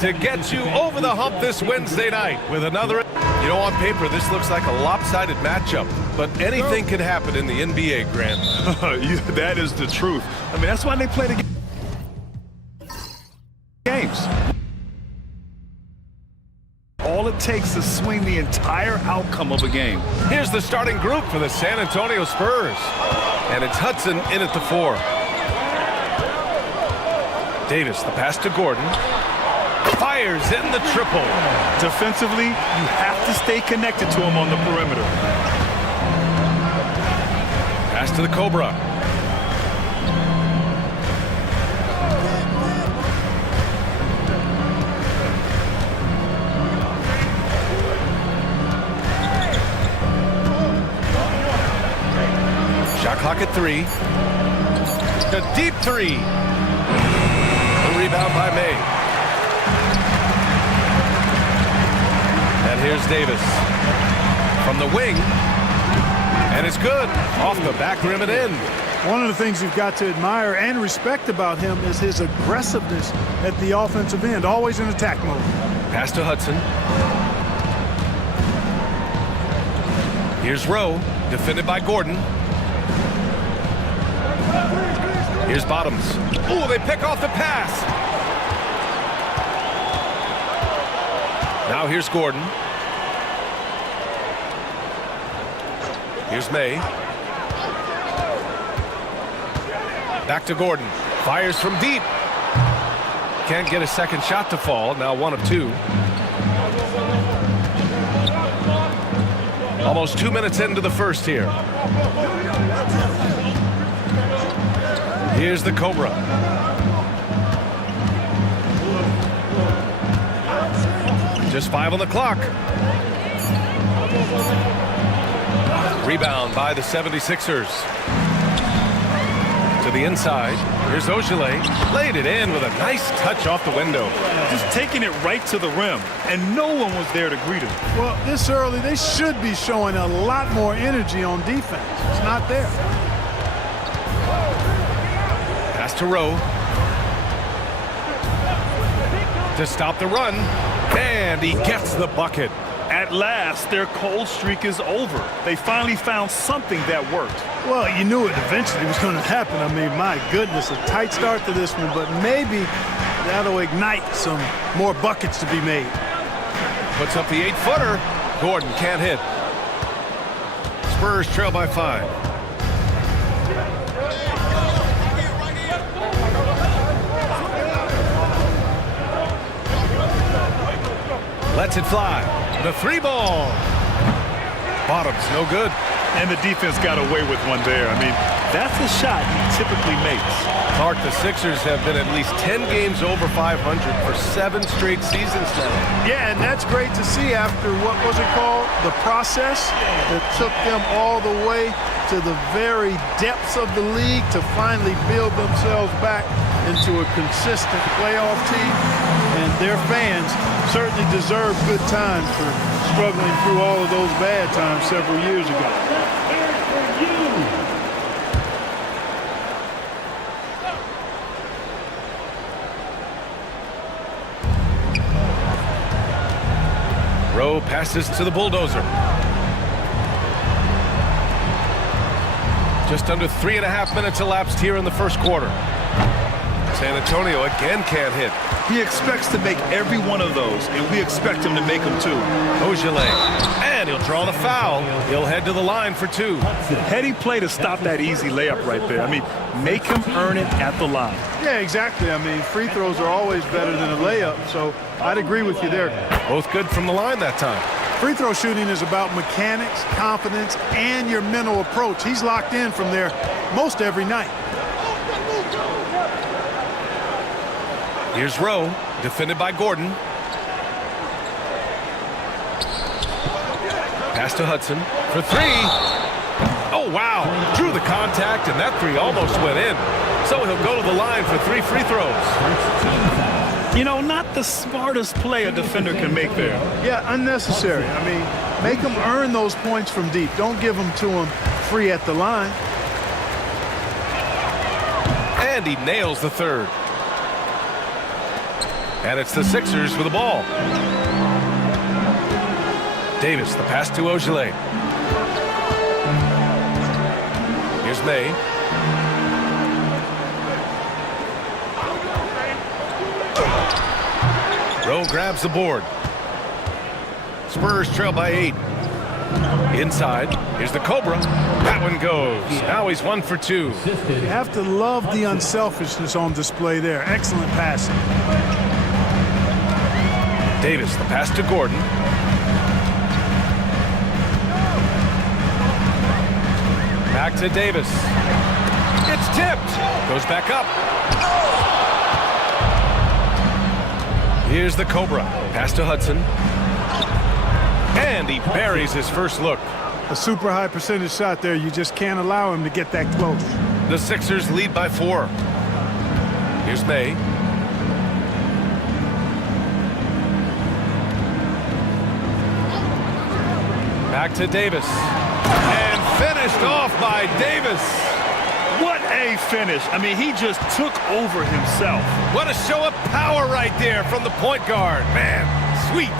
to get you over the hump this Wednesday night with another. You know, on paper, this looks like a lopsided matchup, but anything can happen in the NBA, Grant. That is the truth. I mean, that's why they play the games. All it takes to swing the entire outcome of a game. Here's the starting group for the San Antonio Spurs. And it's Hudson in at the 4. Davis, the pass to Gordon. Fires in the triple. Defensively, you have to stay connected to him on the perimeter. Pass to the Cobra. Shot clock at 3. A deep 3. The rebound by May. And here's Davis from the wing. And it's good. Off the back rim and in. One of the things you've got to admire and respect about him is his aggressiveness at the offensive end. Always in attack mode. Pass to Hudson. Here's Rowe. Defended by Gordon. Here's Bottoms. Oh, they pick off the pass. Now here's Gordon. Here's May. Back to Gordon. Fires from deep. Can't get a second shot to fall. Now 1 of 2. Almost 2 minutes into the first here. Here's the Cobra. Just 5 on the clock. Rebound by the 76ers. To the inside. Here's Ogilvy. Laid it in with a nice touch off the window. Just taking it right to the rim, and no one was there to greet him. Well, this early, they should be showing a lot more energy on defense. It's not there. Pass to Rowe. To stop the run. And he gets the bucket. At last, their cold streak is over. They finally found something that worked. Well, you knew it eventually was going to happen. I mean, my goodness, a tight start to this one, but maybe that'll ignite some more buckets to be made. Puts up the 8-footer. Gordon can't hit. Spurs trail by 5. Lets it fly. The 3-ball. Bottoms, no good. And the defense got away with one there. I mean, that's a shot he typically makes. Clark, the Sixers have been at least 10 games over 500 for 7 straight seasons now. Yeah, and that's great to see after, what was it called? The process that took them all the way to the very depths of the league to finally build themselves back into a consistent playoff team. And their fans certainly deserve good times for struggling through all of those bad times several years ago. Rowe passes to the bulldozer. Just under 3.5 minutes elapsed here in the first quarter. San Antonio again can't hit. He expects to make every one of those, and we expect him to make them too. Ogilvy, and he'll draw the foul. He'll head to the line for 2. Heady play to stop that easy layup right there. I mean, make him earn it at the line. Yeah, exactly. I mean, free throws are always better than a layup, so I'd agree with you there. Both good from the line that time. Free throw shooting is about mechanics, confidence, and your mental approach. He's locked in from there most every night. Here's Rowe, defended by Gordon. Pass to Hudson for 3. Oh, wow. Drew the contact, and that 3 almost went in. So he'll go to the line for 3 free throws. You know, not the smartest play a defender can make there. Yeah, unnecessary. I mean, make them earn those points from deep. Don't give them to them free at the line. And he nails the 3rd. And it's the Sixers with the ball. Davis, the pass to Ogilvy. Here's May. Rowe grabs the board. Spurs trail by 8. Inside, here's the Cobra. That one goes. Now he's 1 for 2. You have to love the unselfishness on display there. Excellent passing. Davis, the pass to Gordon. Back to Davis. It's tipped. Goes back up. Here's the Cobra. Pass to Hudson. And he buries his first look. A super high percentage shot there. You just can't allow him to get that close. The Sixers lead by 4. Here's May. Back to Davis. And finished off by Davis. What a finish. I mean, he just took over himself. What a show of power right there from the point guard. Man, sweet.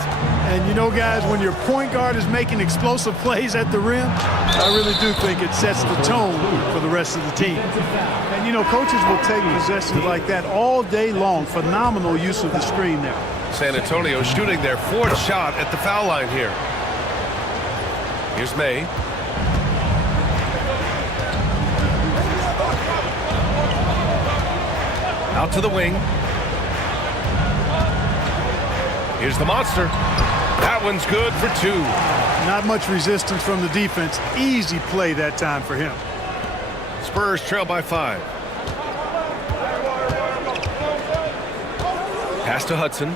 And you know, guys, when your point guard is making explosive plays at the rim, I really do think it sets the tone for the rest of the team. And, you know, coaches will take possessions like that all day long. Phenomenal use of the screen there. San Antonio shooting their 4th shot at the foul line here. Here's May. Out to the wing. Here's the monster. That one's good for 2. Not much resistance from the defense. Easy play that time for him. Spurs trail by 5. Pass to Hudson.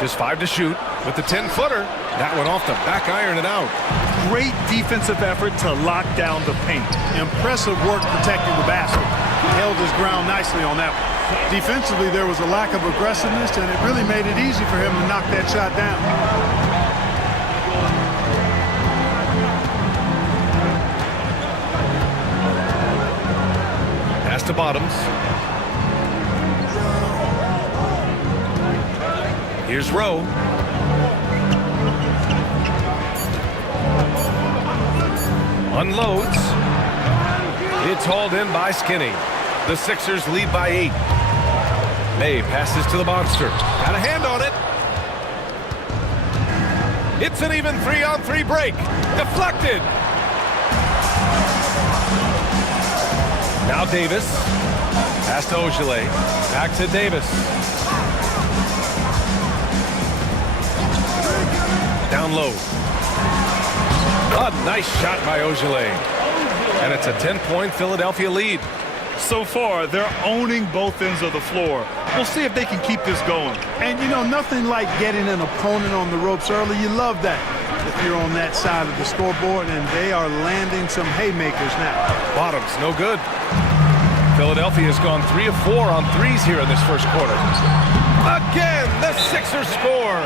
Just 5 to shoot with the 10-footer. That one off the back iron and out. Great defensive effort to lock down the paint. Impressive work protecting the basket. He held his ground nicely on that one. Defensively, there was a lack of aggressiveness, and it really made it easy for him to knock that shot down. Pass to Bottoms. Here's Rowe. Unloads. It's hauled in by Skinny. The Sixers lead by 8. May passes to the monster. Got a hand on it. It's an even 3-on-3 break. Deflected. Now Davis. Pass to Ogilvy. Back to Davis. Down low. A nice shot by Ogilvy. And it's a 10-point Philadelphia lead. So far, they're owning both ends of the floor. We'll see if they can keep this going. And, you know, nothing like getting an opponent on the ropes early. You love that if you're on that side of the scoreboard, and they are landing some haymakers now. Bottoms, no good. Philadelphia has gone 3 of 4 on threes here in this first quarter. Again, the Sixers score.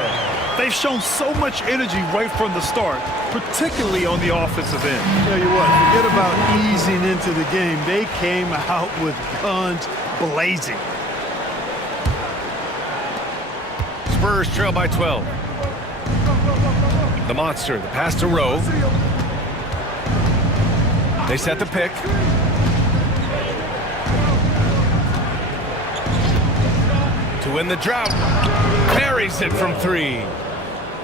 They've shown so much energy right from the start, particularly on the offensive end. Tell you what, forget about easing into the game. They came out with guns blazing. Spurs trail by 12. The monster, the pass to Rowe. They set the pick. To win the drought. Buries it from 3.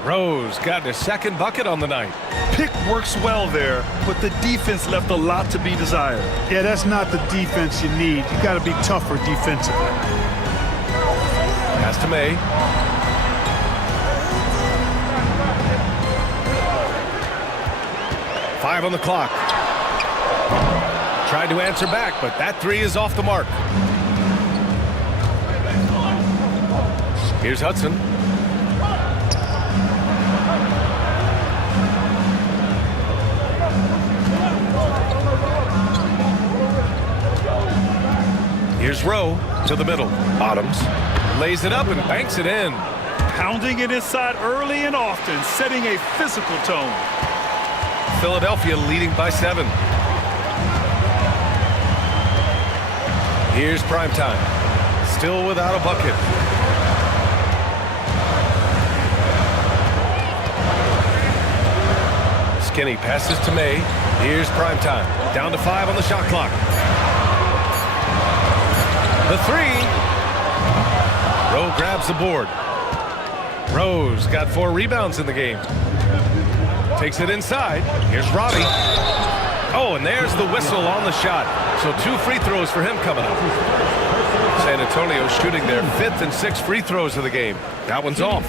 Rose got his 2nd bucket on the night. Pick works well there, but the defense left a lot to be desired. Yeah, that's not the defense you need. You got to be tougher defensively. Pass to May. Five on the clock. Tried to answer back, but that 3 is off the mark. Here's Hudson. Here's Rowe to the middle. Bottoms lays it up and banks it in. Pounding it inside early and often, setting a physical tone. Philadelphia leading by 7. Here's primetime. Still without a bucket. Skinny passes to May. Here's primetime. Down to 5 on the shot clock. The 3. Rowe grabs the board. Rose got 4 rebounds in the game. Takes it inside. Here's Robbie. Oh, and there's the whistle on the shot. So 2 free throws for him coming up. San Antonio shooting their 5th and 6th free throws of the game. That one's off.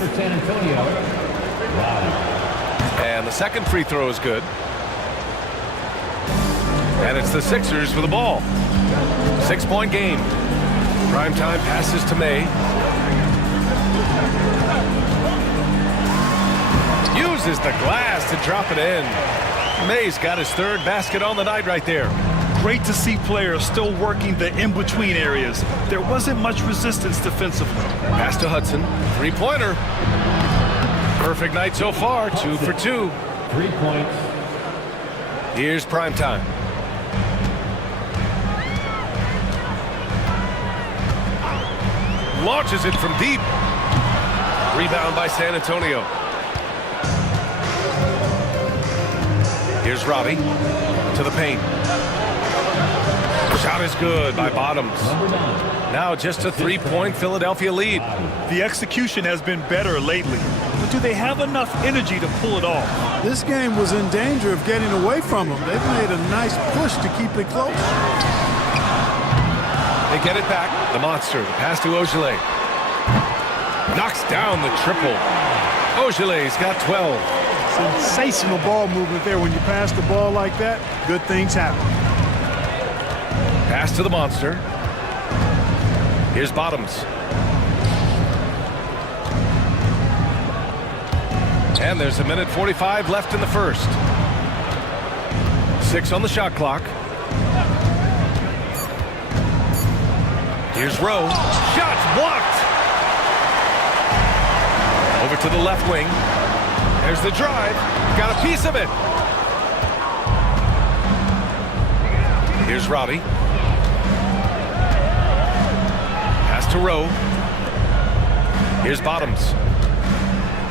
And the second free throw is good. And it's the Sixers with the ball. 6-point game. Primetime passes to May. Uses the glass to drop it in. May's got his 3rd basket on the night right there. Great to see players still working the in-between areas. There wasn't much resistance defensively. Pass to Hudson. 3-pointer. Perfect night so far. 2 for 2. 3 points. Here's primetime. Launches it from deep. Rebound by San Antonio. Here's Robbie to the paint. Shot is good by Bottoms. Now just a 3-point Philadelphia lead. The execution has been better lately, but do they have enough energy to pull it off? This game was in danger of getting away from them. They've made a nice push to keep it close. They get it back. The monster. The pass to Ogilvy. Knocks down the triple. Ogilvy's got 12. Sensational ball movement there. When you pass the ball like that, good things happen. Pass to the monster. Here's Bottoms. And there's 1:45 left in the first. 6 on the shot clock. Here's Rowe. Shots blocked. Over to the left wing. There's the drive. Got a piece of it. Here's Robbie. Pass to Rowe. Here's Bottoms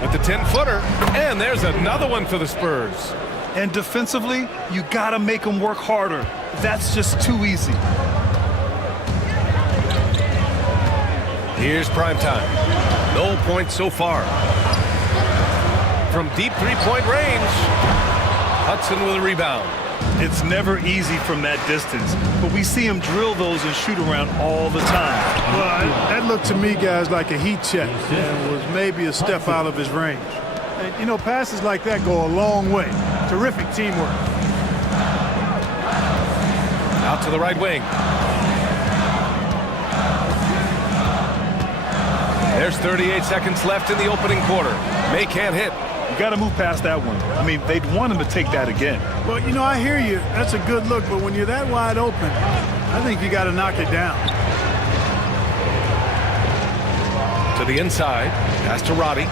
with the 10-footer. And there's another one for the Spurs. And defensively, you gotta make them work harder. That's just too easy. Here's primetime. No points so far. From deep 3-point range, Hudson with a rebound. It's never easy from that distance, but we see him drill those and shoot around all the time. Well, that looked to me, guys, like a heat check and was maybe a step out of his range. And, you know, passes like that go a long way. Terrific teamwork. Out to the right wing. There's 38 seconds left in the opening quarter. May can't hit. You got to move past that one. I mean, they'd want him to take that again. Well, you know, I hear you. That's a good look, but when you're that wide open, I think you got to knock it down. To the inside. Pass to Roddy.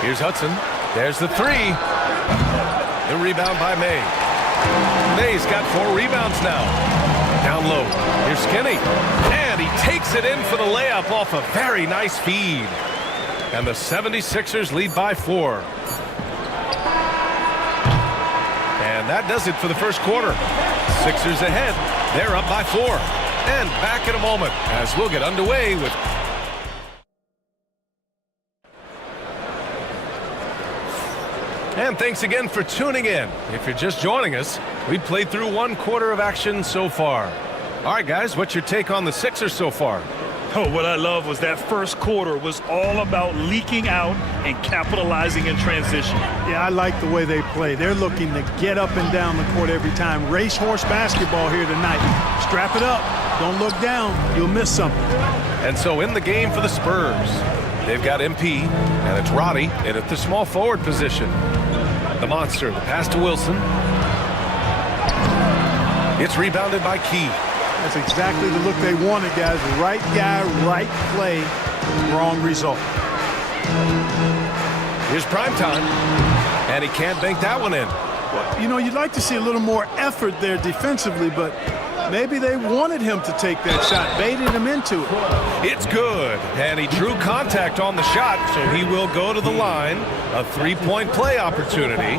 Here's Hudson. There's the 3. The rebound by May. May's got 4 rebounds now. Down low. Here's Skinny. And he takes it in for the layup off a very nice feed. And the 76ers lead by 4. And that does it for the first quarter. Sixers ahead. They're up by 4. And back in a moment as we'll get underway with... And thanks again for tuning in. If you're just joining us, we played through 1 quarter of action so far. All right, guys, what's your take on the Sixers so far? Oh, what I love was that first quarter was all about leaking out and capitalizing in transition. Yeah, I like the way they play. They're looking to get up and down the court every time. Racehorse basketball here tonight. Strap it up. Don't look down. You'll miss something. And so in the game for the Spurs, they've got MP, and it's Roddy in at the small forward position. The monster, the pass to Wilson. It's rebounded by Key. That's exactly the look they wanted, guys. Right guy, right play, wrong result. Here's Primetime, and he can't bank that one in. Well, you know, you'd like to see a little more effort there defensively, but maybe they wanted him to take that shot, baited him into it. It's good, and he drew contact on the shot, so he will go to the line. A three-point play opportunity.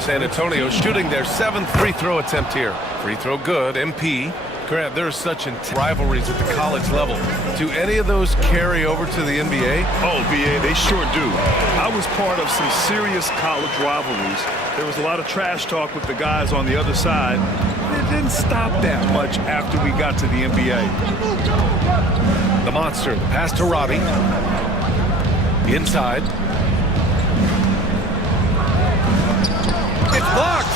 San Antonio shooting their 7th free throw attempt here. Free throw good, MP. Grant, there are such intense rivalries at the college level. Do any of those carry over to the NBA? Oh, BA, they sure do. I was part of some serious college rivalries. There was a lot of trash talk with the guys on the other side. It didn't stop that much after we got to the NBA. The monster, the pass to Robbie. Inside. It's blocked.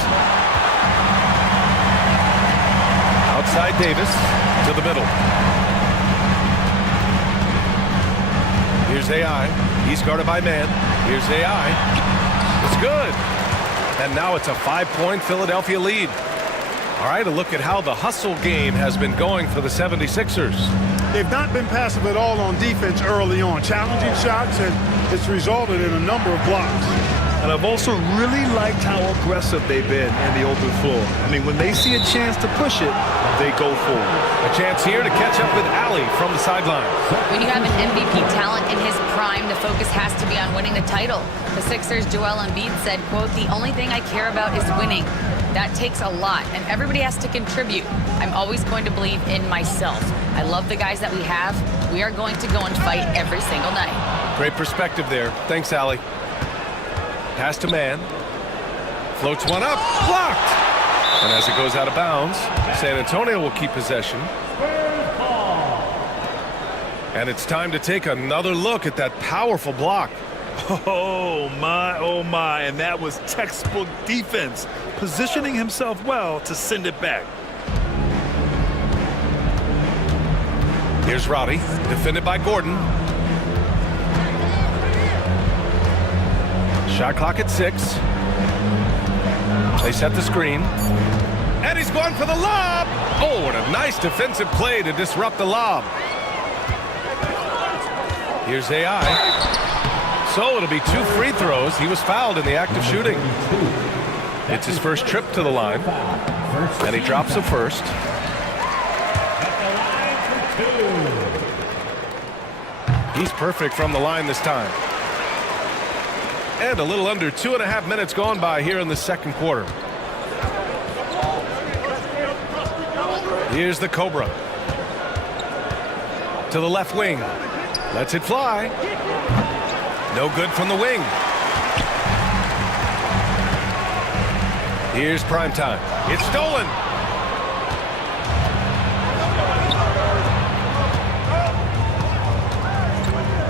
Outside Davis to the middle. Here's AI. He's guarded by man. Here's AI. It's good. And now it's a 5-point Philadelphia lead. All right, a look at how the hustle game has been going for the 76ers. They've not been passive at all on defense early on. Challenging shots, and it's resulted in a number of blocks. And I've also really liked how aggressive they've been in the open floor. I mean, when they see a chance to push it, they go for it. A chance here to catch up with Allie from the sideline. When you have an MVP talent in his prime, the focus has to be on winning the title. The Sixers' Joel Embiid said, quote, "The only thing I care about is winning." That takes a lot, and everybody has to contribute. I'm always going to believe in myself. I love the guys that we have. We are going to go and fight every single night. Great perspective there. Thanks, Allie. Pass to man. Floats one up. Blocked. And as it goes out of bounds, San Antonio will keep possession. And it's time to take another look at that powerful block. Oh, my. And that was textbook defense, positioning himself well to send it back. Here's Roddy, defended by Gordon. Shot clock at 6. They set the screen. And he's going for the lob. Oh, what a nice defensive play to disrupt the lob. Here's AI. So it'll be 2 free throws. He was fouled in the act of shooting. It's his first trip to the line. And he drops the first. He's perfect from the line this time. And a little under 2.5 minutes gone by here in the second quarter. Here's the Cobra. To the left wing. Lets it fly. No good from the wing. Here's Primetime. It's stolen.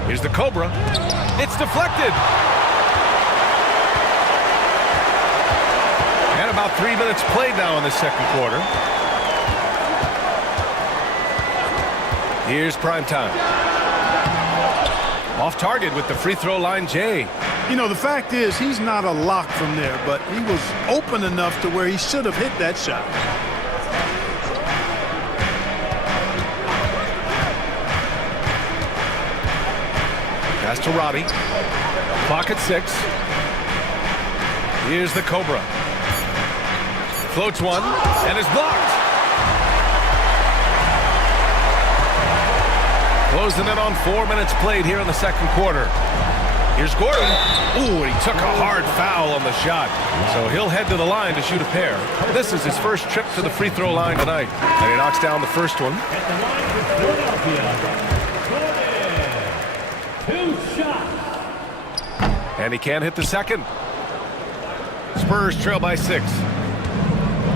Here's the Cobra. It's deflected. And about 3 minutes played now in the second quarter. Here's Primetime. Off target with the free throw line, Jay. You know, the fact is he's not a lock from there, but he was open enough to where he should have hit that shot. Pass to Robbie. Clock at 6. Here's the Cobra. Floats one and is blocked. Closing in on 4 minutes played here in the second quarter. Here's Gordon. Ooh, and he took a hard foul on the shot. So he'll head to the line to shoot a pair. This is his first trip to the free throw line tonight. And he knocks down the first one. At the line for Philadelphia, Gordon. 2 shots. And he can't hit the second. Spurs trail by 6.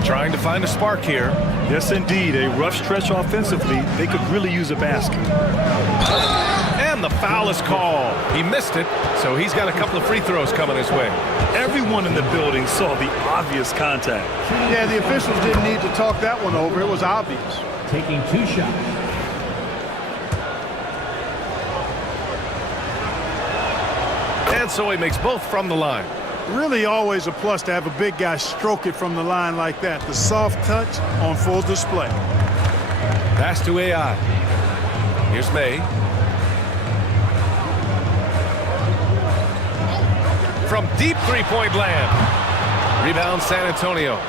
Trying to find a spark here. Yes, indeed. A rough stretch offensively. They could really use a basket. And the foul is called. He missed it, so he's got a couple of free throws coming his way. Everyone in the building saw the obvious contact. Yeah, the officials didn't need to talk that one over. It was obvious. Taking 2 shots. And so he makes both from the line. Really always a plus to have a big guy stroke it from the line like that. The soft touch on full display. Pass to AI. Here's May. From deep three-point land. Rebound San Antonio.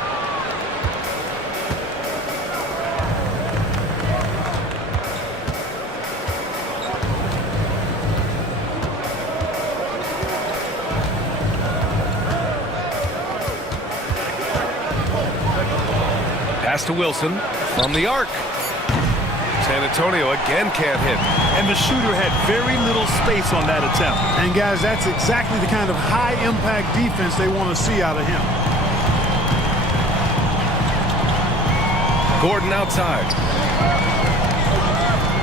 Pass to Wilson from the arc. San Antonio again can't hit. And the shooter had very little space on that attempt. And guys, that's exactly the kind of high-impact defense they want to see out of him. Gordon outside.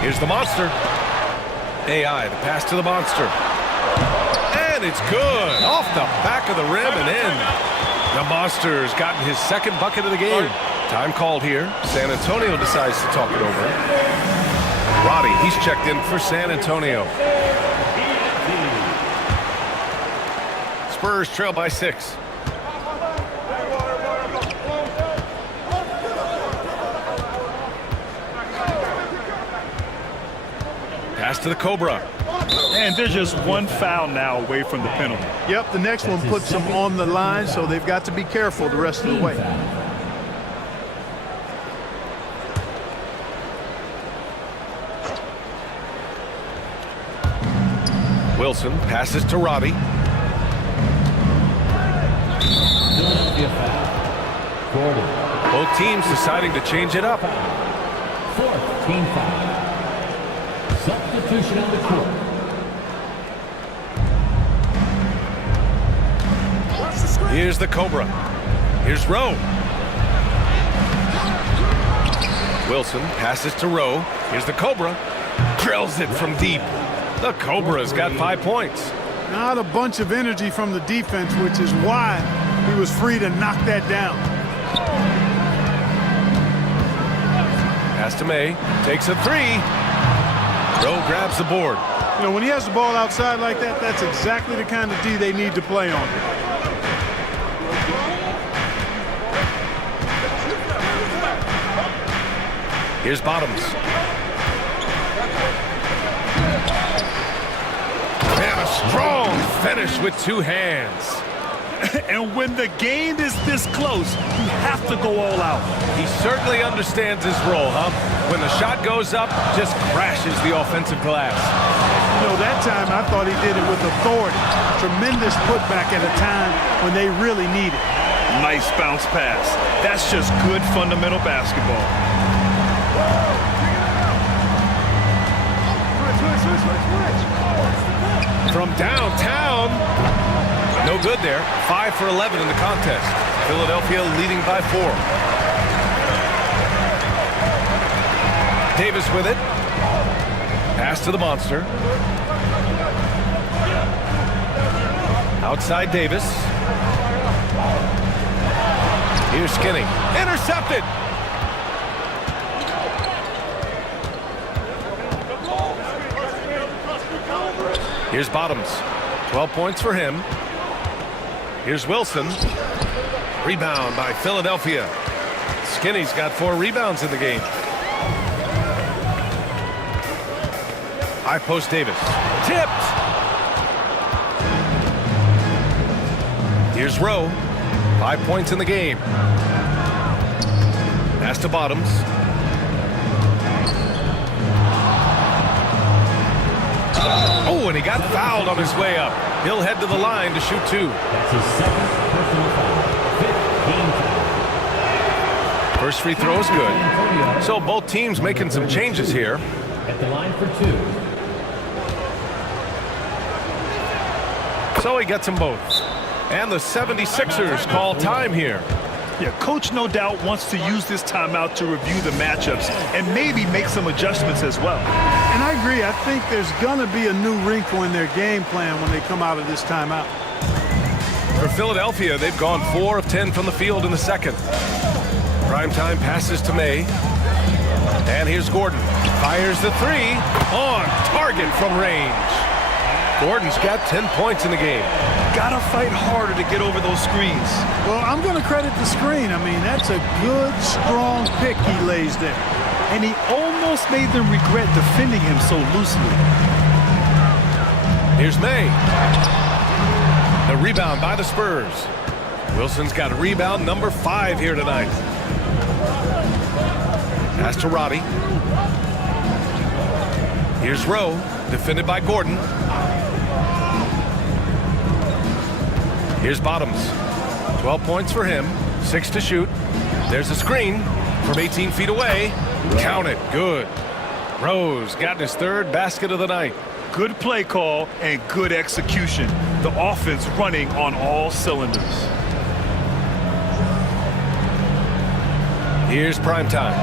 Here's the monster. AI, the pass to the monster. And it's good. Off the back of the rim and in. The monster's gotten his second bucket of the game. Time called here. San Antonio decides to talk it over. Roddy, he's checked in for San Antonio. Spurs trail by 6. Pass to the Cobra. And they're just one foul now away from the penalty. Yep, the next one puts them on the line, so they've got to be careful the rest of the way. Wilson passes to Roddy. Both teams deciding to change it up. Fourth team foul. Substitution on the court. Here's the Cobra. Here's Rowe. Wilson passes to Rowe. Here's the Cobra. Drills it from deep. The Cobra's got 5 points. Not a bunch of energy from the defense, which is why he was free to knock that down. Pass to May. Takes a three. Rowe grabs the board. You know, when he has the ball outside like that, that's exactly the kind of D they need to play on. Here's Bottoms. And a strong finish with 2 hands. And when the game is this close, you have to go all out. He certainly understands his role, huh? When the shot goes up, just crashes the offensive glass. You know, that time I thought he did it with authority. Tremendous putback at a time when they really need it. Nice bounce pass. That's just good fundamental basketball. From downtown. No good there. 5 for 11 in the contest. Philadelphia leading by 4. Davis with it. Pass to the monster. Outside Davis. Here's Skinny. Intercepted. Here's Bottoms. 12 points for him. Here's Wilson. Rebound by Philadelphia. Skinny's got 4 rebounds in the game. High post Davis. Tipped. Here's Rowe. 5 points in the game. Pass to Bottoms. Oh, and he got fouled on his way up. He'll head to the line to shoot 2. That's his second personal foul. 15 foul. First free throw is good. So both teams making some changes here. At the line for 2. So he gets them both. And the 76ers call time here. Yeah, coach no doubt wants to use this timeout to review the matchups and maybe make some adjustments as well. And I agree. I think there's going to be a new wrinkle in their game plan when they come out of this timeout. For Philadelphia, they've gone 4 of 10 from the field in the second. Primetime passes to May. And here's Gordon. Fires the 3 on target from range. Gordon's got 10 points in the game. Gotta fight harder to get over those screens. Well, I'm going to credit the screen. I mean, that's a good, strong pick he lays there. And he almost made them regret defending him so loosely. Here's May. The rebound by the Spurs. Wilson's got a rebound number 5 here tonight. Pass to Roddy. Here's Rowe, defended by Gordon. Here's Bottoms. 12 points for him, 6 to shoot. There's a screen from 18 feet away. Count it, good. Rose got his 3rd basket of the night. Good play call and good execution. The offense running on all cylinders. Here's Primetime.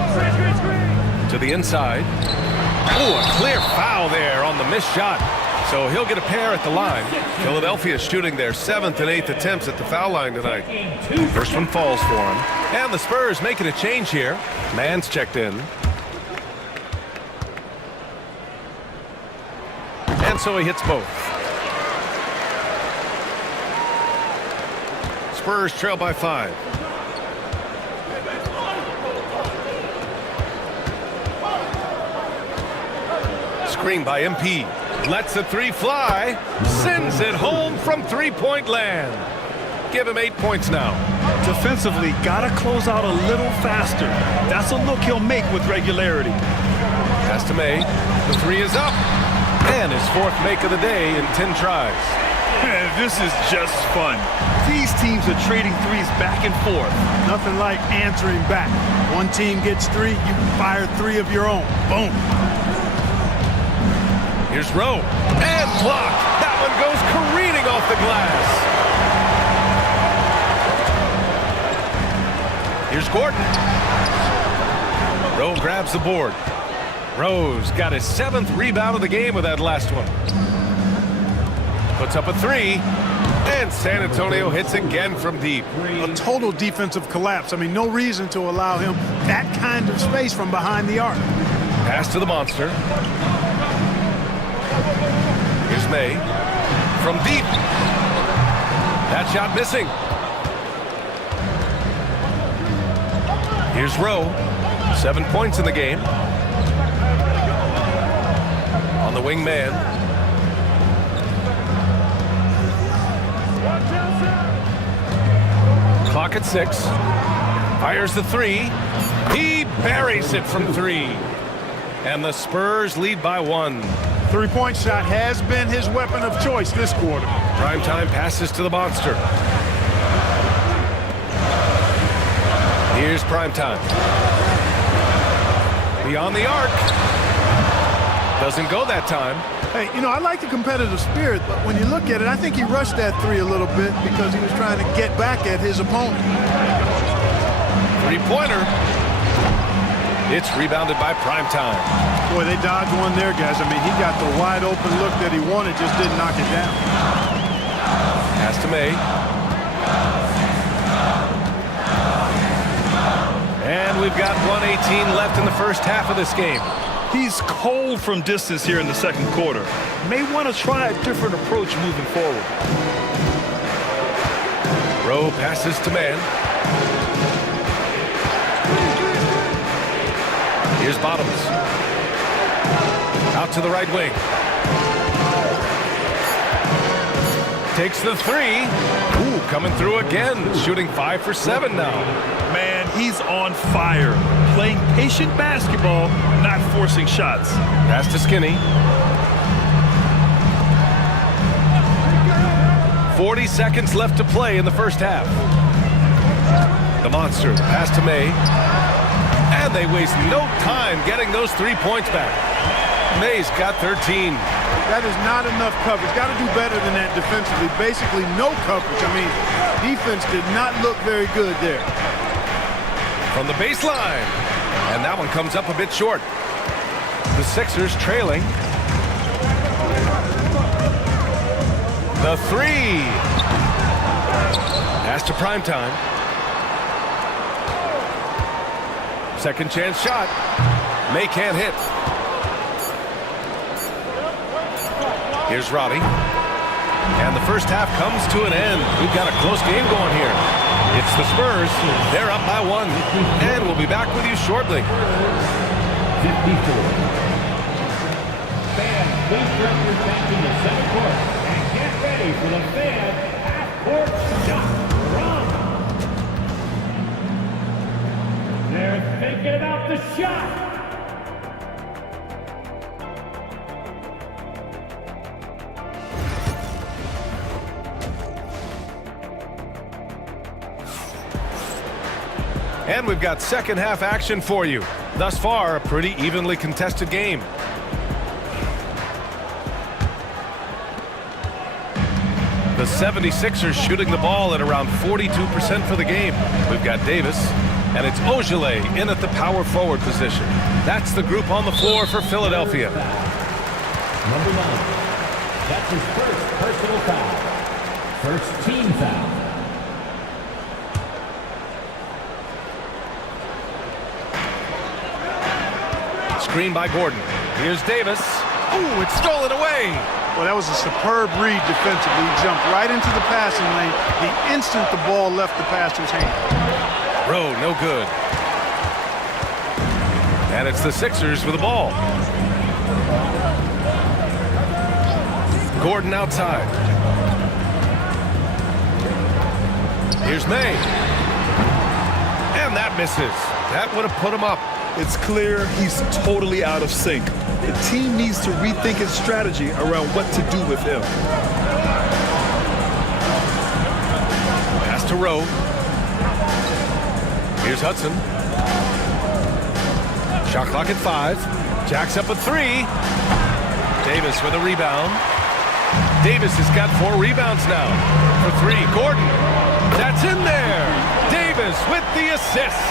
To the inside. Oh, a clear foul there on the missed shot. So he'll get a pair at the line. Philadelphia shooting their 7th and 8th attempts at the foul line tonight. First one falls for him. And the Spurs making a change here. Mann's checked in. And so he hits both. Spurs trail by 5. Screen by MP. Lets the 3 fly. Sends it home from 3-point land. Give him 8 points now. Defensively, gotta close out a little faster. That's a look he'll make with regularity. Pass to May. The 3 is up. And his 4th make of the day in 10 tries. Man, this is just fun. These teams are trading threes back and forth. Nothing like answering back. One team gets 3, you fire 3 of your own. Boom. Here's Rowe. And blocked. That one goes careening off the glass. Here's Gordon. Rowe grabs the board. Rose got his 7th rebound of the game with that last one. Puts up a 3. And San Antonio hits again from deep. A total defensive collapse. I mean, no reason to allow him that kind of space from behind the arc. Pass to the monster. Here's May. From deep. That shot missing. Here's Rowe. 7 points in the game. On the wing man. Clock at 6. Fires the 3. He buries it from 3. And the Spurs lead by 1. 3-point shot has been his weapon of choice this quarter. Primetime passes to the monster. Here's Primetime. Beyond the arc. Doesn't go that time. Hey, you know, I like the competitive spirit, but when you look at it, I think he rushed that 3 a little bit because he was trying to get back at his opponent. 3-pointer. It's rebounded by Primetime. Boy, they dodged one there, guys. I mean, he got the wide open look that he wanted, just didn't knock it down. Pass to May. And we've got 1:18 left in the first half of this game. He's cold from distance here in the 2nd quarter. May want to try a different approach moving forward. Rowe passes to Mann. Here's Bottoms. Out to the right wing. Takes the 3. Ooh, coming through again. Shooting 5 for 7 now. Man, he's on fire. Playing patient basketball, not forcing shots. Pass to Skinny. 40 seconds left to play in the first half. The monster pass to May. And they waste no time getting those 3 points back. May's got 13. That is not enough coverage. Got to do better than that defensively. Basically, no coverage. I mean, defense did not look very good there. From the baseline. And that one comes up a bit short. The Sixers trailing. The 3. Pass to Primetime. Second chance shot. May can't hit. Here's Roddy. And the first half comes to an end. We've got a close game going here. It's the Spurs. They're up by 1. And we'll be back with you shortly. 54. Fans, please direct your attention to center court and get ready for the fan half-court shot run. They're thinking about the shot. And we've got second half action for you. Thus far, a pretty evenly contested game. The 76ers shooting the ball at around 42% for the game. We've got Davis, and it's Ogilvy in at the power forward position. That's the group on the floor for Philadelphia. Number 9. That's his first personal foul. First team foul. Screen by Gordon. Here's Davis. Ooh, it's stolen away. Well, that was a superb read defensively. He jumped right into the passing lane the instant the ball left the passer's hand. Rowe, no good. And it's the Sixers with the ball. Gordon outside. Here's May. And that misses. That would have put him up. It's clear he's totally out of sync. The team needs to rethink its strategy around what to do with him. Pass to Rowe. Here's Hudson. Shot clock at 5. Jacks up at 3. Davis with a rebound. Davis has got 4 rebounds now. For 3, Gordon. That's in there. Davis with the assist.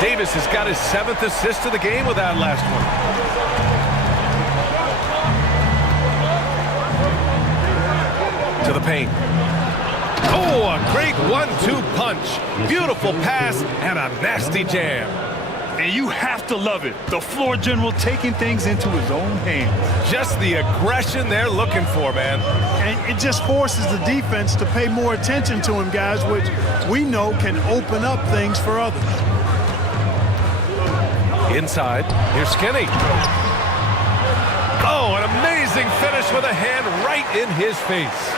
Davis has got his 7th assist of the game with that last one. To the paint. Oh, a great 1-2 punch. Beautiful pass and a nasty jam. And you have to love it. The floor general taking things into his own hands. Just the aggression they're looking for, man. And it just forces the defense to pay more attention to him, guys, which we know can open up things for others. Inside, here's Skinny. Oh, an amazing finish with a hand right in his face.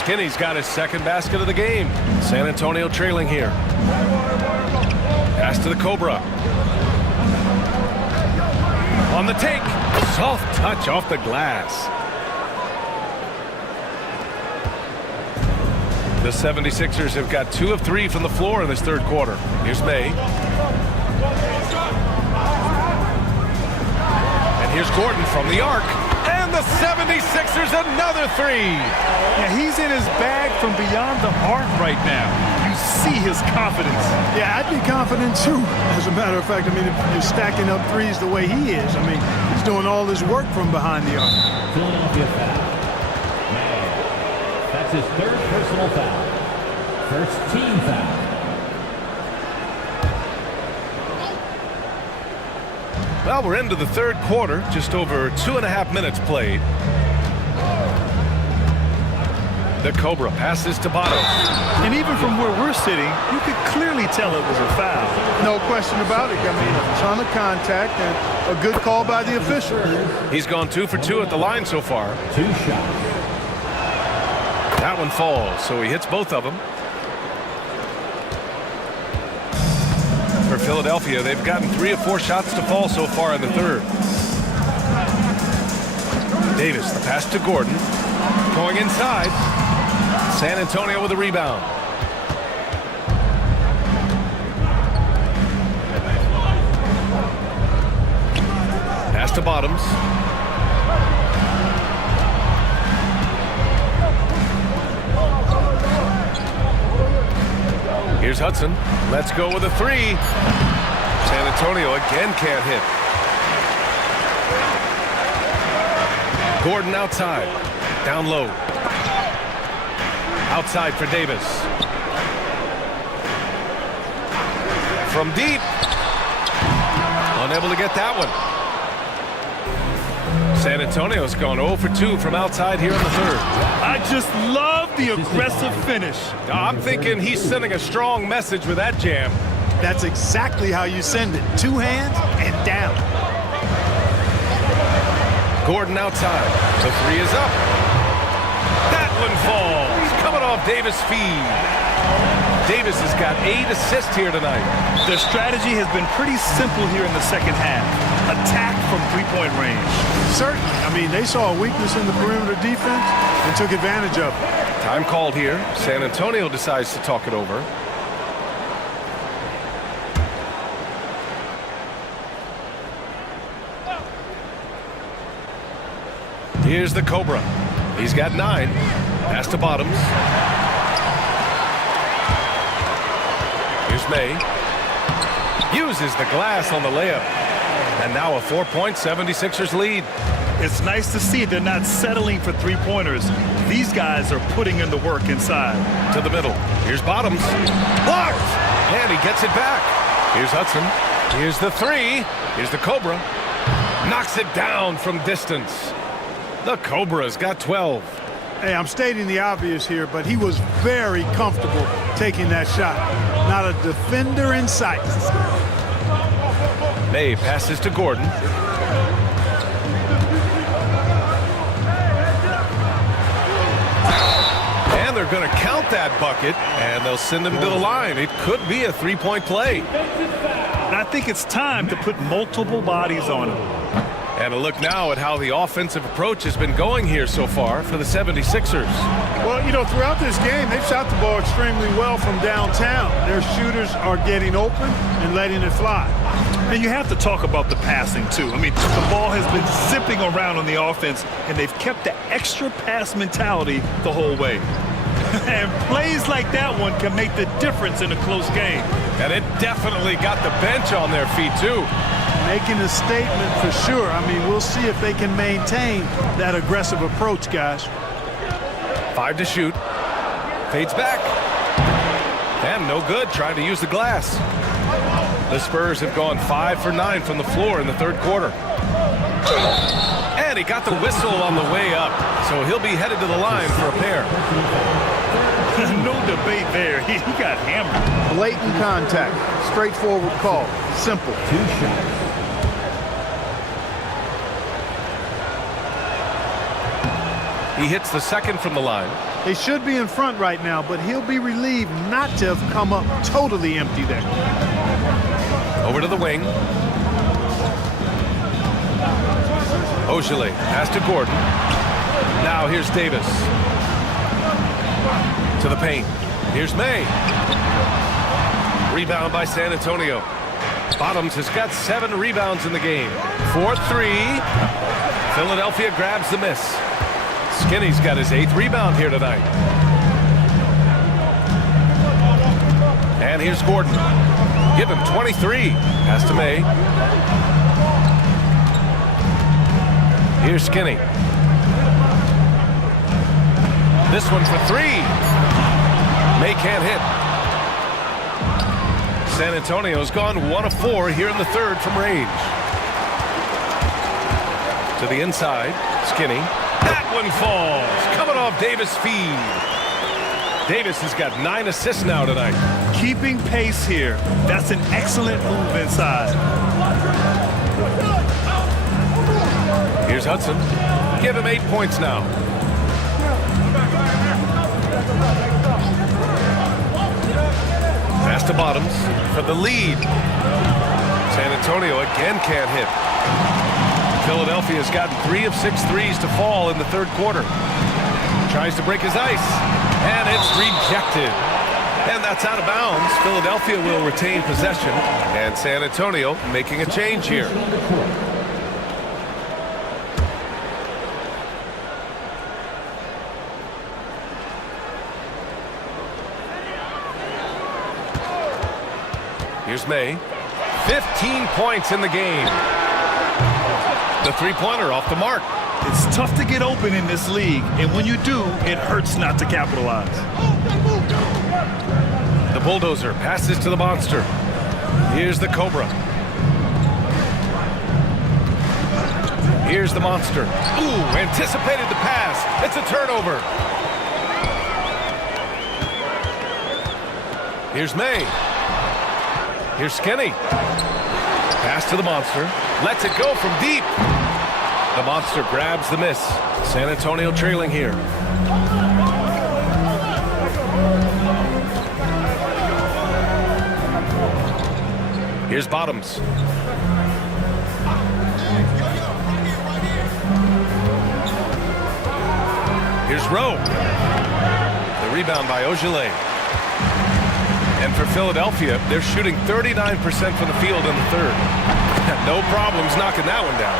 Skinny's got his second basket of the game. San Antonio trailing here. Pass to the Cobra. On the take. Soft touch off the glass. The 76ers have got 2 of 3 from the floor in this third quarter. Here's May. Here's Gordon from the arc. And the 76ers another 3. Yeah, he's in his bag from beyond the arc right now. You see his confidence. Yeah, I'd be confident too. As a matter of fact, I mean, if you're stacking up threes the way he is, I mean, he's doing all his work from behind the arc. Philadelphia foul. May. That's his 3rd personal foul. First team foul. Well, we're into the third quarter, just over 2.5 minutes played. The Cobra passes to Botto. And even from where we're sitting, you could clearly tell it was a foul. No question about it. I mean, a ton of contact and a good call by the official. He's gone 2 for 2 at the line so far. 2 shots. That one falls, so he hits both of them. For Philadelphia, they've gotten 3 of 4 shots to fall so far in the third. Davis, the pass to Gordon. Going inside. San Antonio with a rebound. Pass to Bottoms. Here's Hudson. Let's go with a 3. San Antonio again can't hit. Gordon outside. Down low. Outside for Davis. From deep. Unable to get that one. San Antonio's gone 0 for 2 from outside here in the third. I just love the aggressive finish. I'm thinking he's sending a strong message with that jam. That's exactly how you send it. 2 hands and down. Gordon outside. The 3 is up. That one falls. Coming off Davis' feed. Davis has got 8 assists here tonight. The strategy has been pretty simple here in the second half. Attack from three-point range. Certainly. I mean, they saw a weakness in the perimeter defense and took advantage of it. Time called here. San Antonio decides to talk it over. Here's the Cobra. He's got 9. Pass to Bottoms. Here's May. Uses the glass on the layup. And now a 4-point 76ers lead. It's nice to see they're not settling for three-pointers. These guys are putting in the work inside. To the middle. Here's Bottoms. Blocked! And he gets it back. Here's Hudson. Here's the 3. Here's the Cobra. Knocks it down from distance. The Cobra's got 12. Hey, I'm stating the obvious here, but he was very comfortable taking that shot. Not a defender in sight. May passes to Gordon. And they're going to count that bucket, and they'll send him to the line. It could be a 3-point play. I think it's time to put multiple bodies on him. And a look now at how the offensive approach has been going here so far for the 76ers. Well, you know, throughout this game, they've shot the ball extremely well from downtown. Their shooters are getting open and letting it fly. And you have to talk about the passing, too. I mean, the ball has been zipping around on the offense, and they've kept the extra pass mentality the whole way. And plays like that one can make the difference in a close game. And it definitely got the bench on their feet, too. Making a statement for sure. I mean, we'll see if they can maintain that aggressive approach, guys. 5 to shoot. Fades back. And no good, trying to use the glass. The Spurs have gone 5 for 9 from the floor in the third quarter. And he got the whistle on the way up, so he'll be headed to the line for a pair. No debate there. He got hammered. Blatant contact. Straightforward call. Simple. 2 shots. He hits the second from the line. They should be in front right now, but he'll be relieved not to have come up totally empty there. Over to the wing. Ogilvy pass to Gordon. Now here's Davis. To the paint. Here's May. Rebound by San Antonio. Bottoms has got 7 rebounds in the game. 4-3. Philadelphia grabs the miss. Skinny's got his 8th rebound here tonight. And here's Gordon. Give him 23. Pass to May. Here's Skinny. This one for 3. May can't hit. San Antonio's gone 1 of 4 here in the third from range. To the inside. Skinny. That one falls. Coming off Davis' feed. Davis has got 9 assists now tonight. Keeping pace here. That's an excellent move inside. Here's Hudson. Give him 8 points now. Pass to Bottoms for the lead. San Antonio again can't hit. Philadelphia's gotten 3 of 6 threes to fall in the third quarter. Tries to break his ice, and it's rejected. And that's out of bounds. Philadelphia will retain possession, and San Antonio making a change here. Here's May. 15 points in the game. The three-pointer off the mark. It's tough to get open in this league, and when you do, it hurts not to capitalize. The bulldozer passes to the monster. Here's the Cobra. Here's the monster. Ooh, anticipated the pass. It's a turnover. Here's May. Here's Skinny. Pass to the monster. Lets it go from deep. The monster grabs the miss. San Antonio trailing here. Here's Bottoms. Here's Rowe. The rebound by Ogilvy. And for Philadelphia, they're shooting 39% from the field in the third. No problems knocking that one down.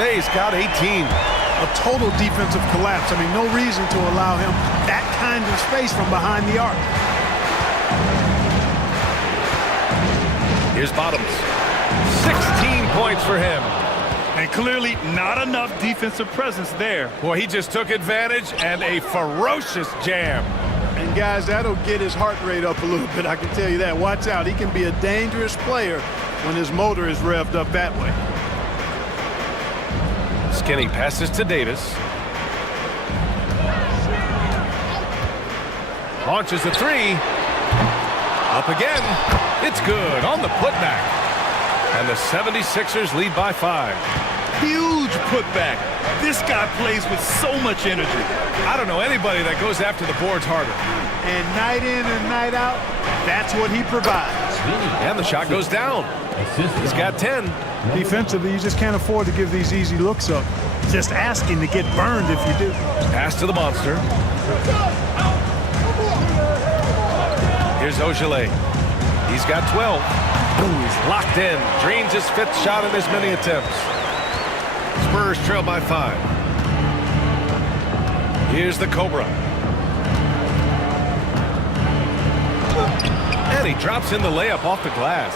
May's got 18. A total defensive collapse. I mean, no reason to allow him that kind of space from behind the arc. Here's Bottoms. 16 points for him. And clearly not enough defensive presence there. Boy, he just took advantage and a ferocious jam. And guys, that'll get his heart rate up a little bit, I can tell you that. Watch out, he can be a dangerous player when his motor is revved up that way. Skinny passes to Davis. Launches a three. Up again. It's good on the putback. And the 76ers lead by 5. Huge putback. This guy plays with so much energy. I don't know anybody that goes after the boards harder. And night in and night out, that's what he provides. And the shot goes down. He's got 10. Defensively, you just can't afford to give these easy looks up. Just asking to get burned if you do. Pass to the monster. Here's Ogilvy. He's got 12. Ooh, he's locked in. Drains his 5th shot in as many attempts. Spurs trail by 5. Here's the Cobra. And he drops in the layup off the glass.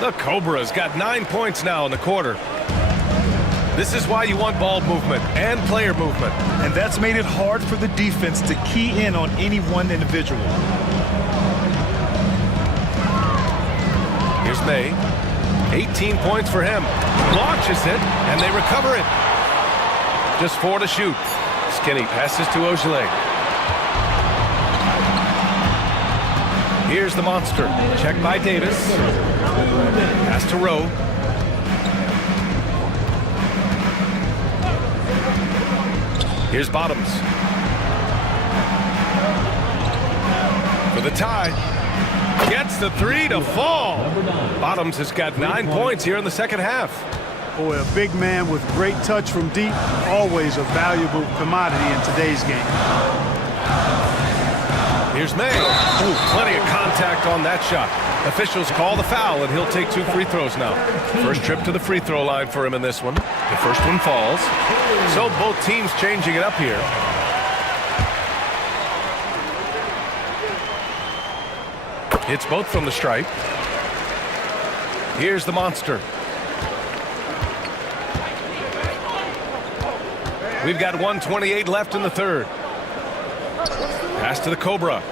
The Cobra's got 9 points now in the quarter. This is why you want ball movement and player movement. And that's made it hard for the defense to key in on any one individual. Here's May. 18 points for him. Launches it, and they recover it. Just 4 to shoot. Skinny passes to Ogilvy. Here's the monster. Check by Davis. Pass to Rowe. Here's Bottoms. For the tie. Gets the 3 to fall. Bottoms has got 9 points here in the second half. Boy, a big man with great touch from deep, always a valuable commodity in today's game. Here's May. Ooh, plenty of contact on that shot. Officials call the foul, and he'll take 2 free throws now. First trip to the free throw line for him in this one. The first one falls. So both teams changing it up here. Hits both from the stripe. Here's the monster. We've got 1:28 left in the third. Pass to the Cobra.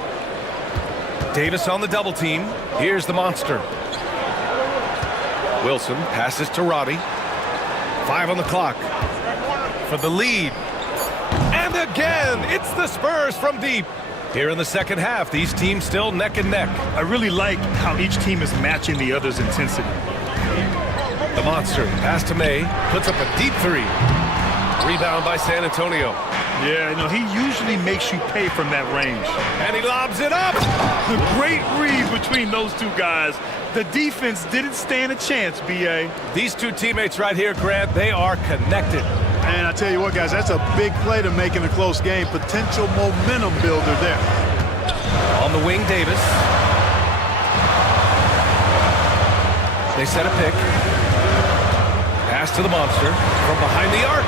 Davis on the double team. Here's the monster. Wilson passes to Roddy. 5 on the clock. For the lead. And again, it's the Spurs from deep. Here in the second half, these teams still neck and neck. I really like how each team is matching the other's intensity. The monster pass to May. Puts up a deep 3. Rebound by San Antonio. Yeah, you know, he usually makes you pay from that range. And he lobs it up. The great read between those two guys. The defense didn't stand a chance, B.A. These two teammates right here, Grant, they are connected. And I tell you what, guys, that's a big play to make in a close game. Potential momentum builder there. On the wing, Davis. They set a pick. Pass to the monster from behind the arc.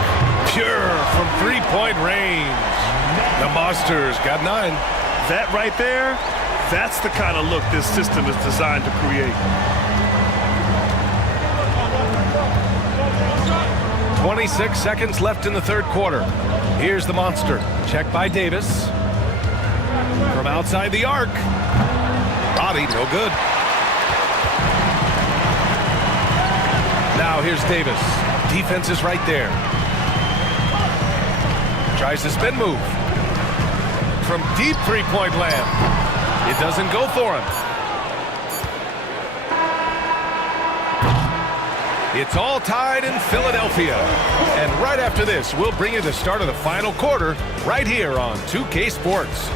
Pure from 3-point range. The Monsters got 9. That right there, that's the kind of look this system is designed to create. 26 seconds left in the third quarter. Here's the monster. Check by Davis. From outside the arc. Roddy, no good. Now here's Davis. defense is right there. Tries the spin move. From deep three-point land. It doesn't go for him. It's all tied in Philadelphia. And right after this, we'll bring you the start of the final quarter right here on 2K Sports.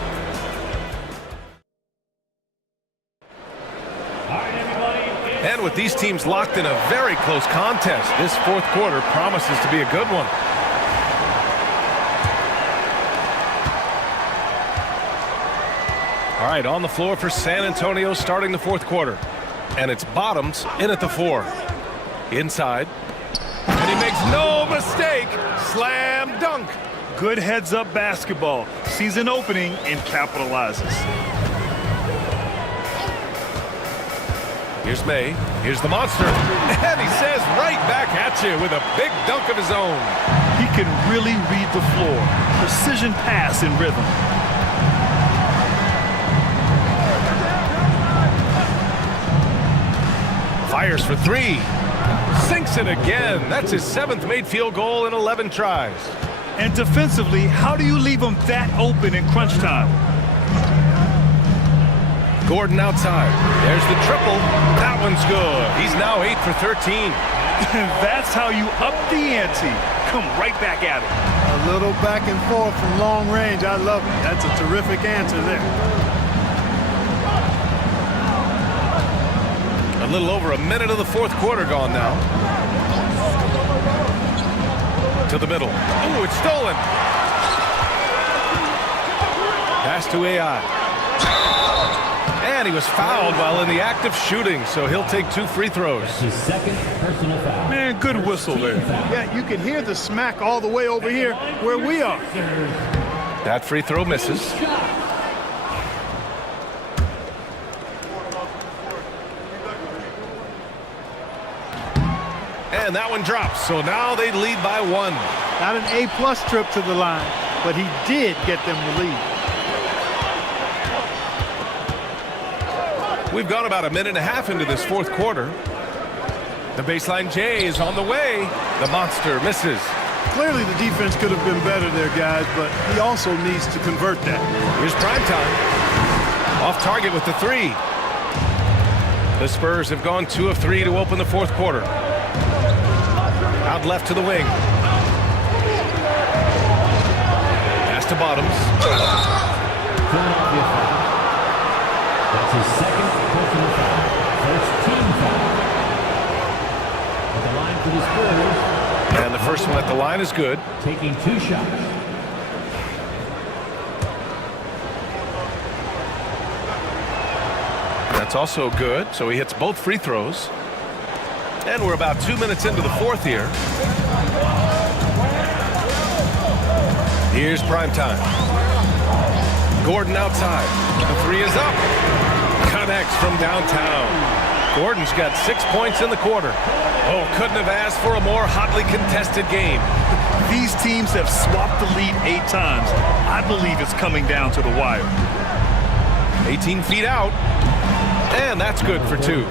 And with these teams locked in a very close contest, this fourth quarter promises to be a good one. All right, on the floor for San Antonio starting the fourth quarter. And it's Bottoms in at the 4. Inside. And he makes no mistake. Slam dunk. Good heads-up basketball. Sees an opening and capitalizes. Here's May. Here's the monster. And he says right back at you with a big dunk of his own. He can really read the floor. Precision pass in rhythm. Fires for 3. Sinks it again. That's his 7th made field goal in 11 tries. And defensively, how do you leave him that open in crunch time? Gordon outside. There's the triple. That one's good. He's now 8 for 13. That's how you up the ante. Come right back at it. A little back and forth from long range. I love it. That's a terrific answer there. A little over a minute of the fourth quarter gone now. To the middle. Oh, it's stolen. Pass to AI. And he was fouled while in the act of shooting, so he'll take 2 free throws. That's his 2nd personal foul. Man, good whistle there. Yeah, you can hear the smack all the way over here where we are. That free throw misses. And that one drops, so now they lead by 1. Not an A-plus trip to the line, but he did get them the lead. We've gone about a minute and a half into this fourth quarter. The baseline J is on the way. The monster misses. Clearly the defense could have been better there, guys, but he also needs to convert that. Here's primetime. Off target with the 3. The Spurs have gone 2 of 3 to open the fourth quarter. Out left to the wing. Pass to Bottoms. That's his 2nd personal foul. 1st team foul. At the line for the Spurs. And the first one at the line is good. Taking 2 shots. That's also good, so he hits both free throws. And we're about 2 minutes into the fourth here. Here's primetime. Gordon outside. The 3 is up. Connects from downtown. Gordon's got 6 points in the quarter. Oh, couldn't have asked for a more hotly contested game. These teams have swapped the lead 8 times. I believe it's coming down to the wire. 18 feet out. And that's good for 2.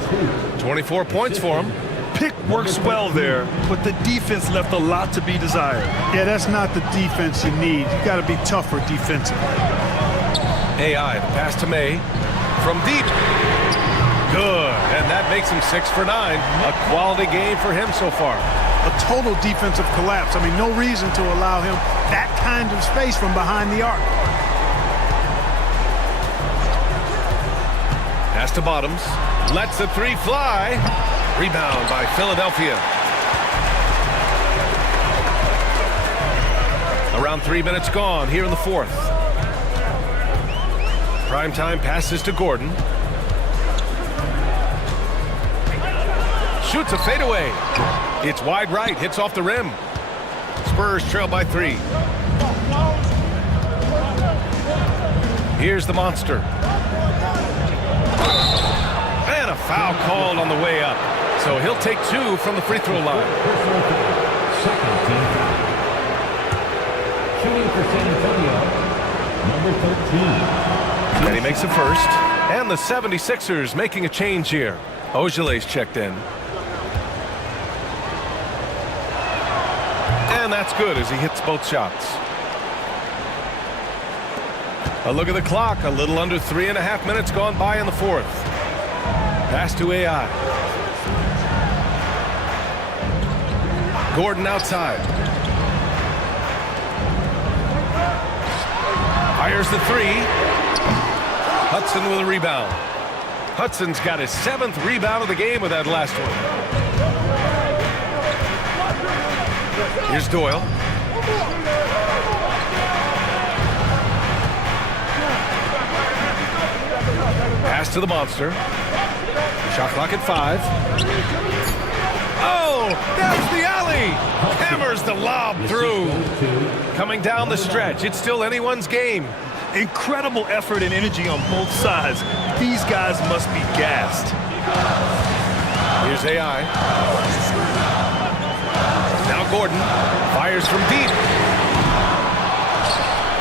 24 points for him. Pick works well there, but the defense left a lot to be desired. Yeah, that's not the defense you need. You got to be tougher defensively. AI, the pass to May. From deep. Good. And that makes him 6 for 9. A quality game for him so far. A total defensive collapse. I mean, no reason to allow him that kind of space from behind the arc. Pass to Bottoms. Lets the 3 fly. Rebound by Philadelphia. Around 3 minutes gone here in the fourth. Primetime passes to Gordon. Shoots a fadeaway. It's wide right, hits off the rim. Spurs trail by 3. Here's the monster. And a foul called on the way up. So he'll take 2 from the free throw line. 2nd team foul. Shooting for San Antonio, number 13. And he makes the first. And the 76ers making a change here. Ojelay's checked in. And that's good as he hits both shots. A look at the clock. A little under 3.5 minutes gone by in the fourth. Pass to AI. Gordon outside. Fires the three. Hudson with a rebound. Hudson's got his 7th rebound of the game with that last one. Here's Doyle. Pass to the monster. Shot clock at 5. Oh, there's the alley. Hammers the lob through. Coming down the stretch. It's still anyone's game. Incredible effort and energy on both sides. These guys must be gassed. Here's AI. Now Gordon fires from deep.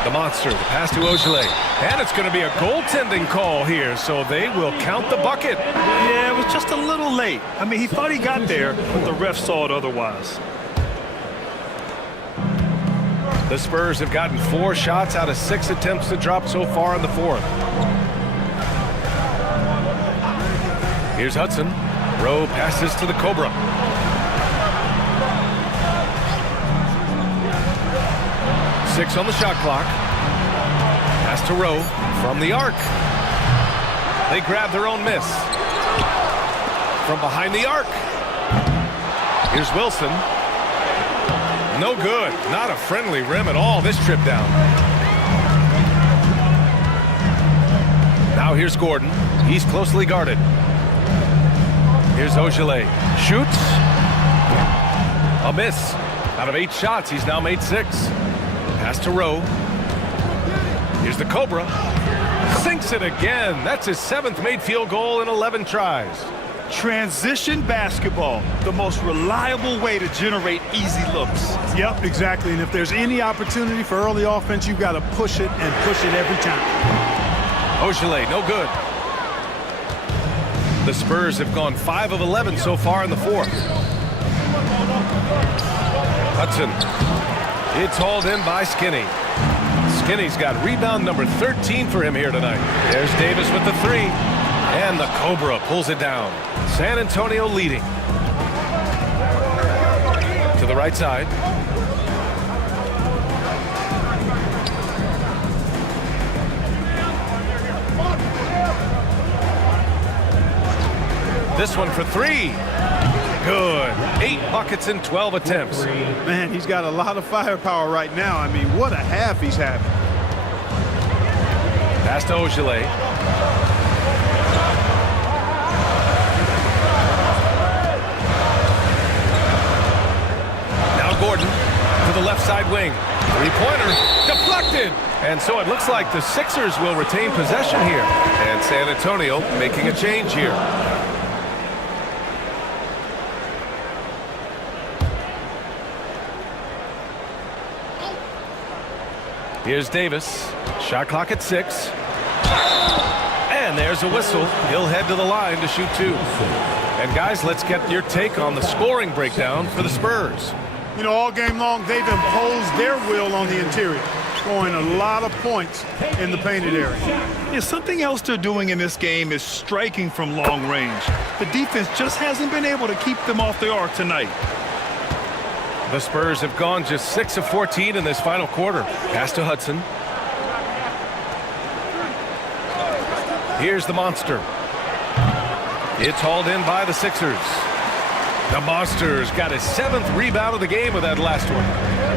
The monster, the pass to Ogilvy. And it's going to be a goaltending call here, so they will count the bucket. Yeah, it was just a little late. I mean, he thought he got there, but the ref saw it otherwise. The Spurs have gotten 4 shots out of 6 attempts to drop so far in the fourth. Here's Hudson. Rowe passes to the Cobra. Six on the shot clock. Pass to Rowe from the arc. They grab their own miss. From behind the arc. Here's Wilson. No good. Not a friendly rim at all this trip down. Now here's Gordon. He's closely guarded. Here's Ogilvy. Shoots. A miss. Out of 8 shots, he's now made 6. Pass to Rowe. Here's the Cobra. Sinks it again. That's his 7th made field goal in 11 tries. Transition basketball, the most reliable way to generate easy looks. Yep, exactly. And if there's any opportunity for early offense, you've got to push it and push it every time. Ogilvy, no good. The Spurs have gone 5 of 11 so far in the fourth. Hudson. It's hauled in by Skinny. Skinny's got rebound number 13 for him here tonight. There's Davis with the 3. And the Cobra pulls it down. San Antonio leading. To the right side. This one for 3. Good. 8 buckets in 12 attempts. Man, he's got a lot of firepower right now. I mean, what a half he's having. Pass to Ogilvy. Now Gordon to the left side wing. 3-pointer deflected. And so it looks like the Sixers will retain possession here. And San Antonio making a change here. Here's Davis. Shot clock at 6. And there's a whistle. He'll head to the line to shoot 2. And guys, let's get your take on the scoring breakdown for the Spurs. You know, all game long, they've imposed their will on the interior, scoring a lot of points in the painted area. Yeah, something else they're doing in this game is striking from long range. The defense just hasn't been able to keep them off the arc tonight. The Spurs have gone just 6 of 14 in this final quarter. Pass to Hudson. Here's the monster. It's hauled in by the Sixers. The Monster's got his 7th rebound of the game with that last one.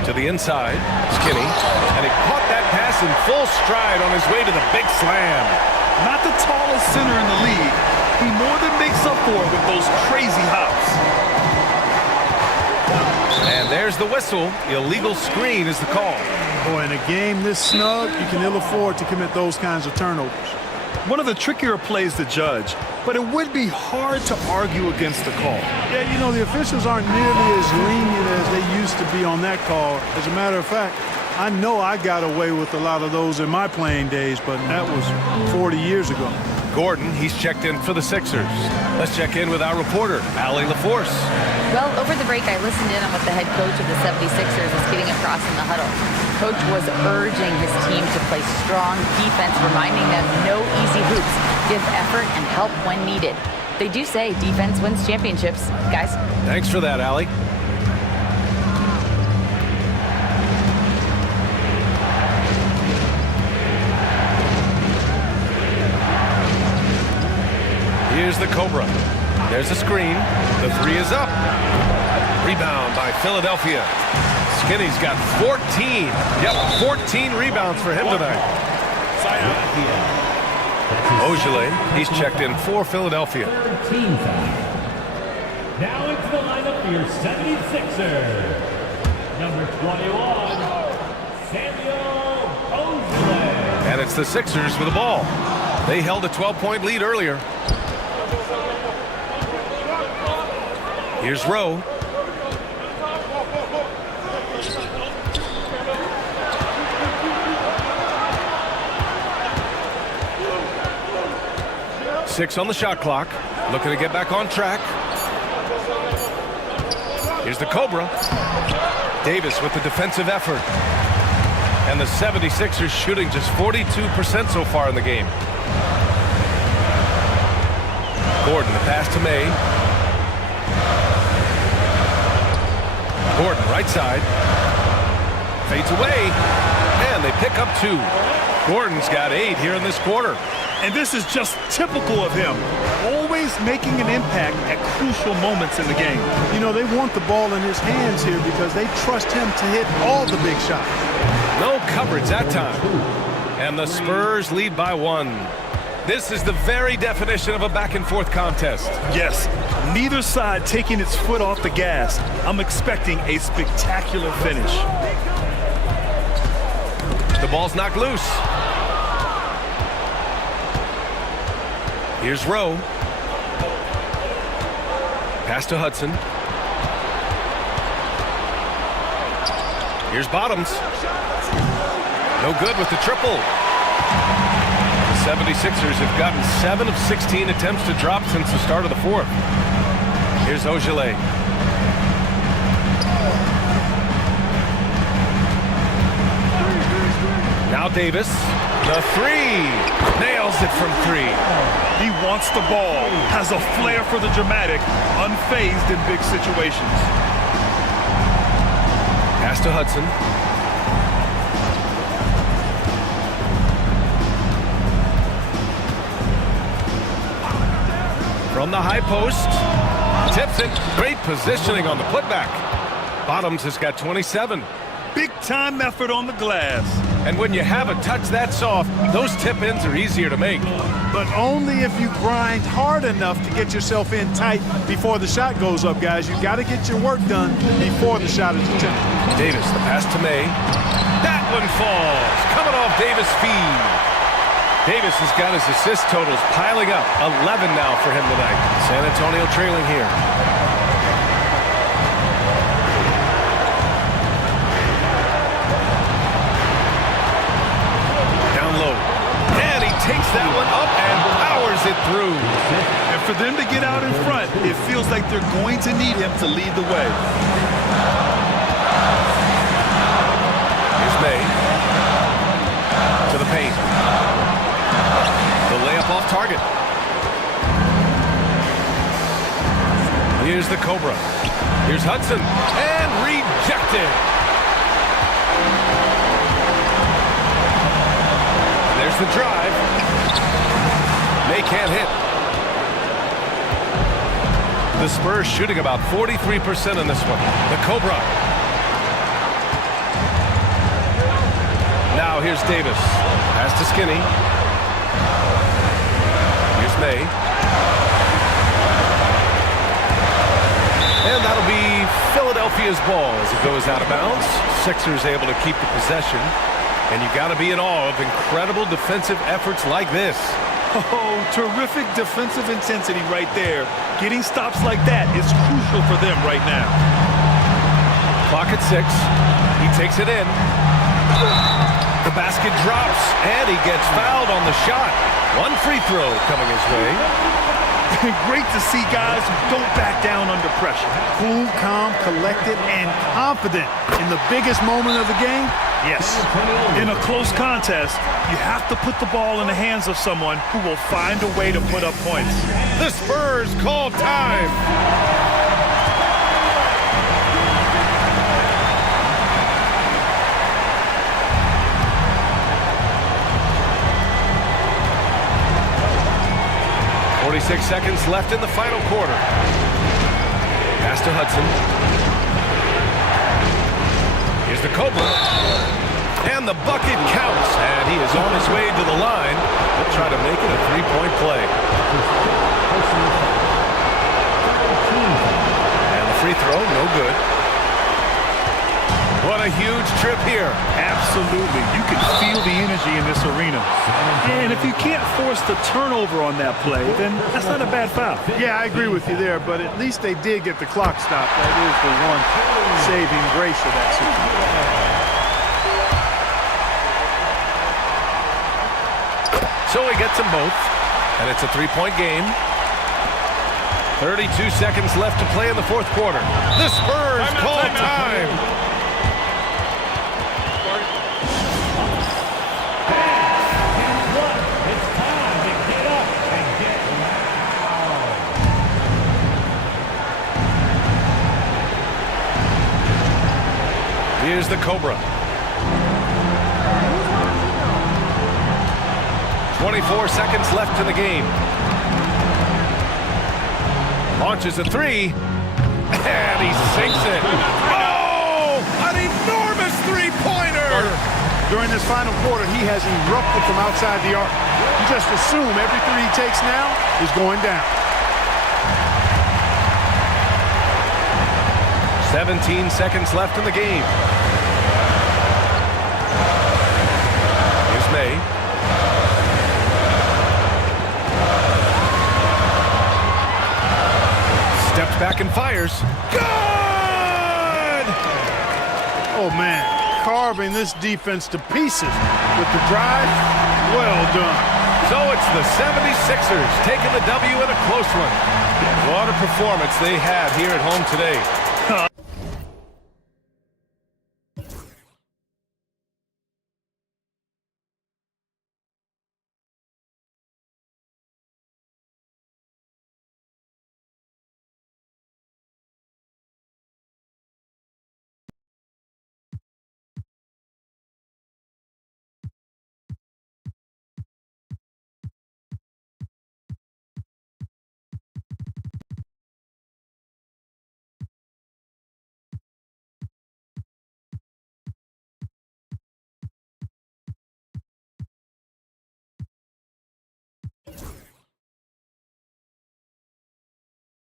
To the inside, Skinny. And he caught that pass in full stride on his way to the big slam. Not the tallest center in the league. He more than makes up for it with those crazy hops. And there's the whistle. Illegal screen is the call. Boy, in a game this snug, you can ill afford to commit those kinds of turnovers. One of the trickier plays to judge, but it would be hard to argue against the call. Yeah, you know, the officials aren't nearly as lenient as they used to be on that call. As a matter of fact, I know I got away with a lot of those in my playing days, but that was 40 years ago. Gordon, he's checked in for the Sixers. Let's check in with our reporter, Allie LaForce. Well, over the break, I listened in on what the head coach of the 76ers was getting across in the huddle. Coach was urging his team to play strong defense, reminding them no easy hoops, give effort and help when needed. They do say defense wins championships, guys. Thanks for that, Allie. Here's the Cobra. There's a screen. The three is up. Rebound by Philadelphia. Skinny's got 14. Yep, 14 rebounds for him tonight. Ogilvy, he's checked in for Philadelphia. 13 foul. Now into the lineup for your 76ers. Number 21, Samuel Ogilvy. And it's the Sixers with the ball. They held a 12-point lead earlier. Here's Rowe. Six on the shot clock. Looking to get back on track. Here's the Cobra. Davis with the defensive effort. And the 76ers shooting just 42% so far in the game. Gordon, the pass to May. Gordon, right side. Fades away. And they pick up 2. Gordon's got 8 here in this quarter. And this is just typical of him. Always making an impact at crucial moments in the game. You know, they want the ball in his hands here because they trust him to hit all the big shots. No coverage that time. And the Spurs lead by 1. This is the very definition of a back-and-forth contest. Yes, neither side taking its foot off the gas. I'm expecting a spectacular finish. The ball's knocked loose. Here's Rowe. Pass to Hudson. Here's Bottoms. No good with the triple. The 76ers have gotten 7 of 16 attempts to drop since the start of the fourth. Here's Ogilvy. Now Davis. The three. Nails it from 3. He wants the ball, has a flair for the dramatic, unfazed in big situations. Pass to Hudson. From the high post. Tips it. Great positioning on the putback. Bottoms has got 27. Big time effort on the glass. And when you have a touch that soft, those tip-ins are easier to make. But only if you grind hard enough to get yourself in tight before the shot goes up, guys. You got to get your work done before the shot is attempted. Davis, the pass to May. That one falls. Coming off Davis' feed. Davis has got his assist totals piling up. 11 now for him tonight. San Antonio trailing here. Takes that one up and powers it through. And for them to get out in front, it feels like they're going to need him to lead the way. Here's May. To the paint. The layup off target. Here's the Cobra. Here's Hudson. And rejected. There's the drive. May can't hit. The Spurs shooting about 43% in this one. The Cobra. Now here's Davis. Pass to Skinny. Here's May. And that'll be Philadelphia's ball as it goes out of bounds. Sixers able to keep the possession. And you got to be in awe of incredible defensive efforts like this. Oh, terrific defensive intensity right there. Getting stops like that is crucial for them right now. Clock at 6. He takes it in. The basket drops, and he gets fouled on the shot. One free throw coming his way. Great to see guys who don't back down under pressure. Cool, calm, collected, and confident in the biggest moment of the game. Yes. In a close contest, you have to put the ball in the hands of someone who will find a way to put up points. The Spurs call time. 46 seconds left in the final quarter. Pass to Hudson. Here's the Cobra. And the bucket counts. And he is on his way to the line. He'll try to make it a three-point play. And the free throw, no good. What a huge trip here. Absolutely. You can feel the energy in this arena. And if you can't force the turnover on that play, then that's not a bad foul. Yeah, I agree with you there, but at least they did get the clock stopped. That is the one saving grace of that situation. So he gets them both, and it's a three-point game. 32 seconds left to play in the fourth quarter. The Spurs call time. Here's the Cobra. 24 seconds left in the game. Launches a three, and he sinks it. Oh, an enormous three-pointer! During this final quarter, he has erupted from outside the arc. You just assume every three he takes now is going down. 17 seconds left in the game. Here's May. Steps back and fires. Good! Oh, man, carving this defense to pieces with the drive. Well done. So it's the 76ers taking the W in a close one. What a performance they had here at home today.